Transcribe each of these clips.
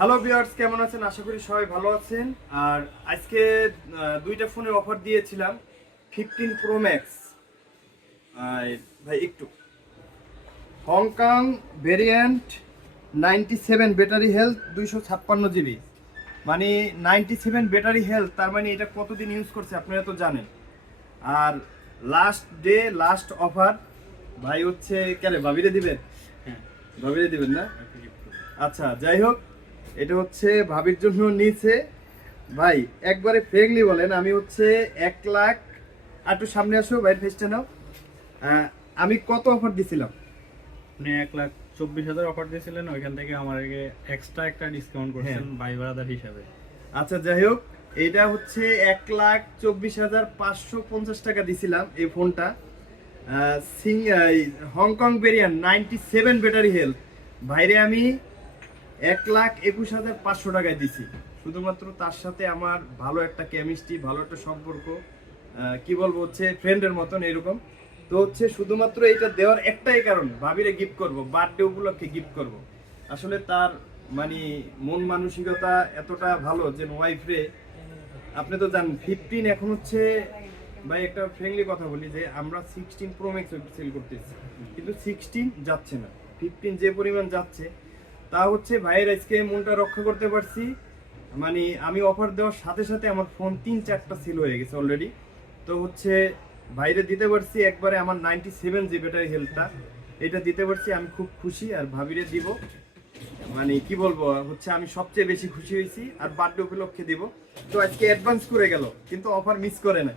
Hello viewers কেমন আছেন? আশা করি সবাই ভালো আছেন। আর আজকে দুইটা ফোনের অফার দিয়েছিলাম ফিফটিন প্রো ম্যাক্স ভাই একটু। Hong Kong variant ninety seven battery health দুইশো ছাপ্পান্ন জিবি মানে নাইনটি সেভেন ব্যাটারি হেলথ তার মানে এটা কতদিন ইউজ করছে আপনারা তো জানেন। আর লাস্ট ডে লাস্ট অফার ভাই হচ্ছে কেন ভাবিরে দিবেন? হ্যাঁ। ভাবিরে দিবেন না? আচ্ছা যাই হোক এটা হচ্ছে ভাবির জন্য নিচে ভাই একবারে ফ্রেঙ্কলি বলেন আমি হচ্ছে এক লাখ আর একটু সামনে আসো ভাইয়ের ফেসটা নাও। আমি কত অফার দিছিলাম? আপনি এক লাখ চব্বিশ হাজার অফার দিয়েছিলেন ওইখান থেকে আমার আগে এক্সট্রা একটা ডিসকাউন্ট করছেন ভাই ভাড়াদার হিসাবে। আচ্ছা যাই হোক এটা হচ্ছে এক লাখ চব্বিশ হাজার পাঁচশো পঞ্চাশ টাকা দিছিলাম এই ফোনটা সিং হংকং বেরিয়ান নাইনটি সেভেন ব্যাটারি হেলথ বাইরে আমি এক লাখ একুশ হাজার পাঁচশো টাকায় দিছি। শুধুমাত্র তার সাথে আমার ভালো একটা কেমিস্ট্রি ভালো একটা সম্পর্ক কি বলব হচ্ছে ফ্রেন্ডের মতন এরকম। তো হচ্ছে শুধুমাত্র এটা দেওয়ার একটাই কারণ, ভাবিরে গিফট করব, বার্থডে উপলক্ষে গিফট করব। আসলে তার মানে মন মানসিকতা এতটা ভালো যে ওয়াইফ আপনি তো জানেন ফিফটিন এখন হচ্ছে, ভাই একটা ফ্রেন্ডলি কথা বলি যে আমরা সিক্সটিন প্রো ম্যাক্স সেল করতেছি। কিন্তু সিক্সটিন যাচ্ছে না। ফিফটিন যে পরিমাণ যাচ্ছে তা হচ্ছে ভাইয়ের আজকে মনটা রক্ষা করতে পারছি। মানে আমি অফার দেওয়ার সাথে সাথে আমার ফোন তিন চারটা সিল হয়ে গেছে অলরেডি তো হচ্ছে বাইরে দিতে পারছি একবারে আমার নাইনটি সেভেন জি ব্যাটারি হেলথটা এটা দিতে পারছি, আমি খুব খুশি আর ভাবিরে দিব। মানে কি বলব, হচ্ছে আমি সবচেয়ে বেশি খুশি হয়েছি আর বার্থডে উপলক্ষে দিব। তো আজকে অ্যাডভান্স করে গেল, কিন্তু অফার মিস করে না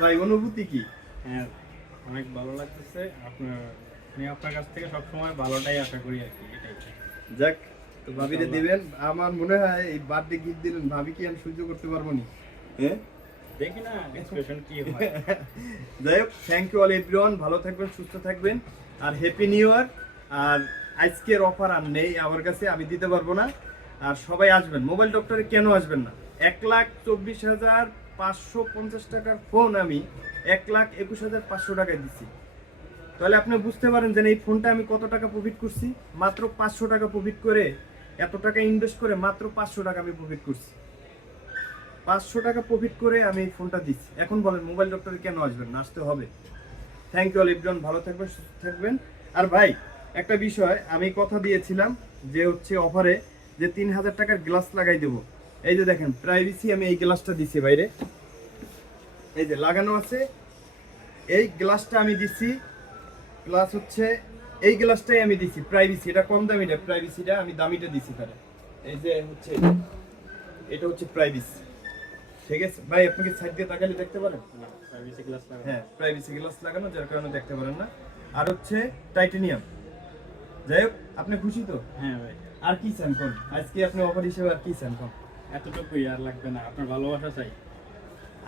ভাই, অনুভূতি কি? হ্যাঁ অনেক ভালো লাগতেছে। আপনার, আমি আপনার কাছ থেকে সবসময় ভালোটাই আশা করি আর কি, এটাই। যাক তো ভাবিরে দিবেন। আমার মনে হয় এই বার্থডে গিফট দিলেন ভাবি কি আমি সহ্য করতে পারব নি? হ্যাঁ দেখি না এক্সপ্রেশন কি হয়। যাই হোক থ্যাংক ইউ অল এভরিওয়ান ভালো থাকবেন সুস্থ থাকবেন। আর হ্যাপি নিউ ইয়ার আর আজকের অফার আর নেই আমার কাছে আমি দিতে পারব না। আর সবাই আসবেন। মোবাইল ডক্টরে কেন আসবেন না? এক লাখ চব্বিশ হাজার পাঁচশো পঞ্চাশ টাকার ফোন আমি এক লাখ একুশ হাজার পাঁচশো টাকায় দিচ্ছি তাহলে আপনি বুঝতে পারেন যে এই ফোনটা আমি কত টাকা প্রফিট করছি। মাত্র পাঁচশো টাকা প্রফিট করে, এত টাকা ইনভেস্ট করে মাত্র পাঁচশো টাকা আমি প্রফিট করছি। পাঁচশো টাকা প্রফিট করে আমি এই ফোনটা দিচ্ছি। এখন বলেন মোবাইল ডক্টরে কেন আসবেন? আসতে হবে। থ্যাংক ইউ অল এভরিওয়ান ভালো থাকবেন, সুস্থ থাকবেন। আর ভাই, একটা বিষয়, আমি কথা দিয়েছিলাম যে হচ্ছে অফারে যে তিন হাজার টাকার গ্লাস লাগাই দেবো। এই যে দেখেন প্রাইভেসি আমি এই গ্লাসটা দিচ্ছি বাইরে। এই যে লাগানো আছে। এই গ্লাসটা আমি দিচ্ছি প্লাস হচ্ছে এই গ্লাসটাই আমি দিছি প্রাইভেসি এটা কম দামিটা প্রাইভেসিটা আমি দামিটা দিচ্ছি তাহলে। এই যে হচ্ছে এটা হচ্ছে প্রাইভেসি ঠিক আছে? ভাই আপনাকে সাইড দিয়ে তাকালে দেখতে পারেন? সার্ভিসে ক্লাস লাগা হ্যাঁ প্রাইভেসি গ্লাস লাগানো যার কারণে দেখতে পারেন না। আর হচ্ছে টাইটেনিয়াম যাই হোক আপনি খুশি তো? হ্যাঁ ভাই। আর কি চান কোন? আজকে আপনি অফার হিসেবে আর কি চান কোন? এতটুকুই আর লাগবে না আপনার ভালোবাসা চাই।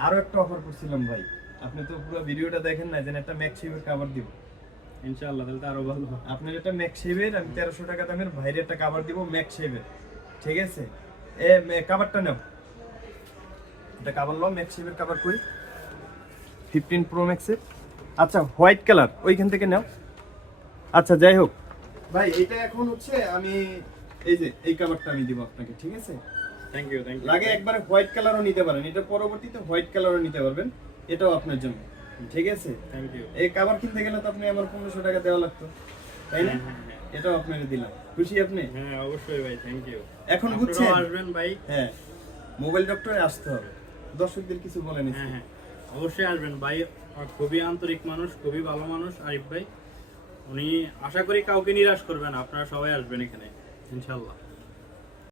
আরও একটা অফার করছিলাম ভাই। আপনি তো পুরো ভিডিওটা দেখেন না যেন একটা ম্যাক্সিমের কাভার দিব। ইনশাআল্লাহ তাহলে আরও ভালো আপনার এটা ম্যাক্সিমের আমি তেরোশো টাকা দামের বাইরে একটা কাভার দিব ম্যাক্সিমের ঠিক আছে? এ কাভারটা নাও। এটা কাভার লো ম্যাক্সিমের কাভার কই ফিফটিন প্রো ম্যাক্সের আচ্ছা হোয়াইট কালার ওইখান থেকে নাও। আচ্ছা যাই হোক। ভাই এটা এখন হচ্ছে আমি এই যে এই কাভারটা আমি দিব আপনাকে ঠিক আছে? থ্যাংক ইউ থ্যাংক ইউ লাগে একবারে হোয়াইট কালারও নিতে পারেন এটা পরবর্তীতে হোয়াইট কালারও নিতে পারবেন এটাও আপনার জন্য। ঠিক আছে? থ্যাংক ইউ এই কাভার কিনতে গেলে তো আপনি আমার পনেরোশো টাকা দেওয়া লাগতো। তাই না? হ্যাঁ, হ্যাঁ, এটাও আপনাকে দিলাম। খুশি আপনি? হ্যাঁ অবশ্যই ভাই থ্যাংক ইউ এখন বুঝছেন আসবেন ভাই। হ্যাঁ মোবাইল ডক্টরে আসতে হবে। দর্শকদের কিছু বলেন হ্যাঁ হ্যাঁ অবশ্যই আসবেন ভাই। খুবই আন্তরিক মানুষ খুবই ভালো মানুষ আরিফ ভাই। উনি আশা করি কাউকে নিরাশ করবেন। আপনারা সবাই আসবেন এখানে ইনশাল্লাহ